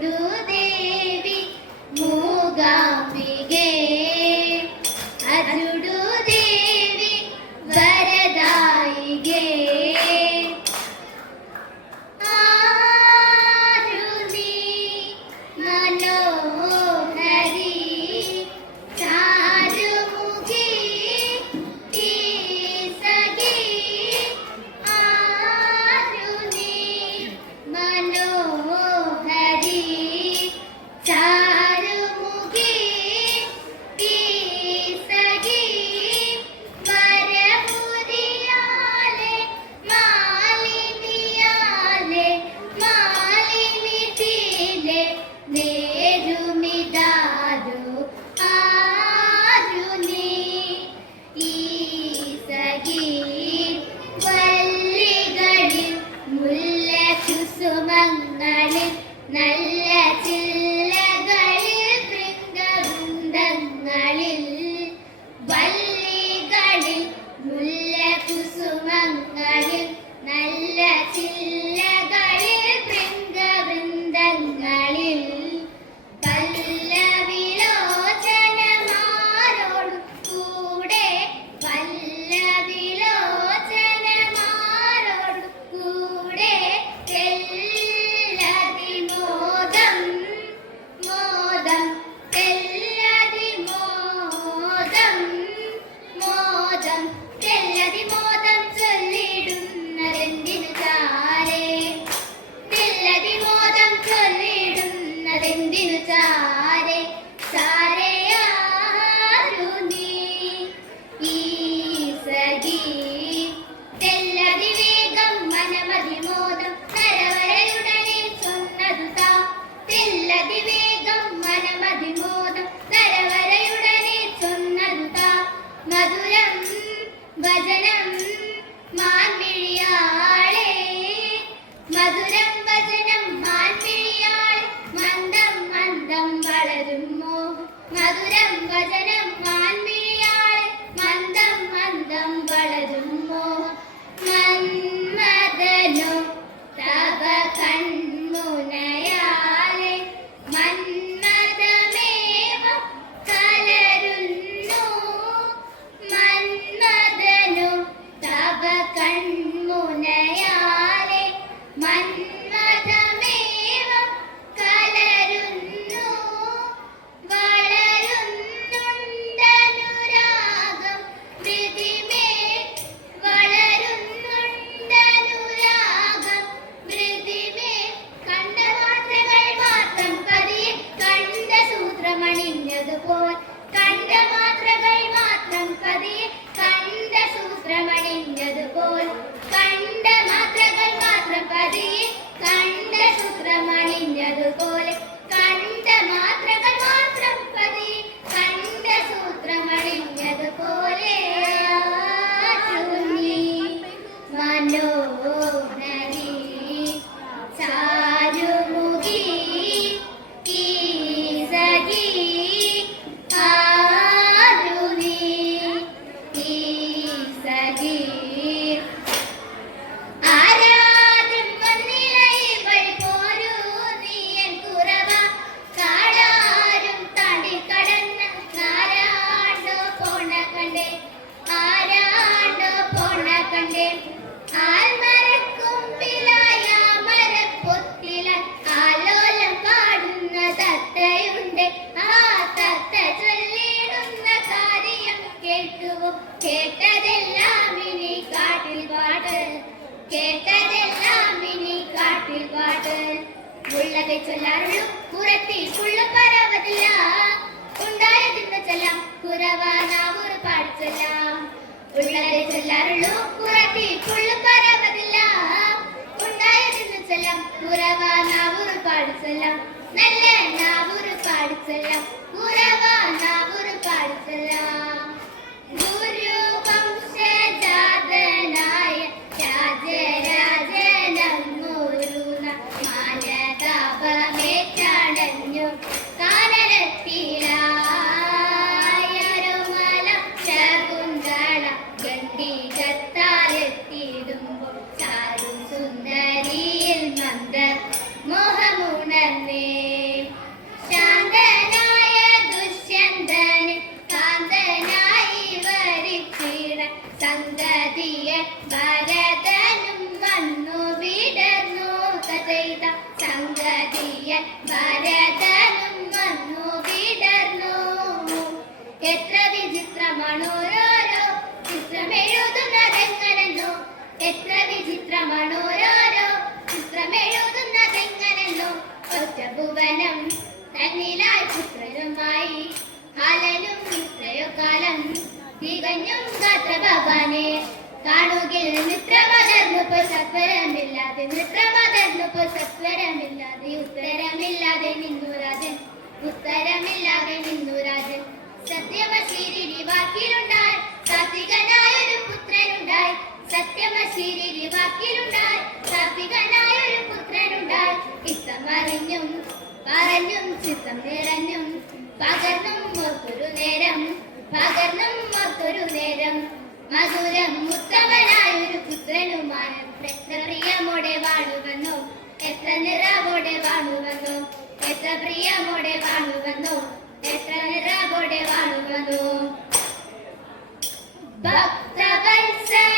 చూడు దేవి మూగాంబిగే అజుడు దేవి వరదాయిగే ఆరుని మనో one. ഉള്ളതെ ചൊല്ലാറുള്ളൂ. കുറക്കി പുള്ളു പറയാമതില്ല ഉണ്ടായതെന്ന് ചൊല്ലാം. കുറവ നാവൂർ പാടിച്ചൊല്ലാം നല്ല നാവൂർ പാടിച്ചൊല്ലാം കുറവ നാവൂർ പാടിച്ചൊല്ലാം ഭാരതീയൻ ഭരതനും വന്നു വിടന്നു കഥ സംഗതിയൻ ഉത്തരമില്ലാതെ നൃത്തമതർന്നു പോ സത്വരമില്ലാതെ ഉത്തരമില്ലാതെ നിന്നു രാജൻ ഉത്തരമില്ലാതെ നിന്നു രാജൻ. സത്യമശീരി വാക്കിലുണ്ടായി സാത്വികനായൊരു പുത്രനുണ്ടായി. സത്യമശീരി വാക്കിലുണ്ടായി സാത്വികനായൊരു പുത്രനുണ്ടായി. ഇത്തമറിഞ്ഞും പറഞ്ഞും ചിത്തം നിറഞ്ഞും പകർന്നും ഓർത്തൊരു നേരം പകർന്നും ഓർത്തൊരു നേരം. മധുരം ഉത്തമനായൊരു പുത്രനുമാനം എത്ര പ്രിയമോടെ വാഴുവന്നു എത്ര നിറവോടെ വാഴുവന്നു എത്ര പ്രിയമോടെ വാഴുവന്നു എത്ര നിറവോടെ വാഴുവന്നു ഭക്തവത്സല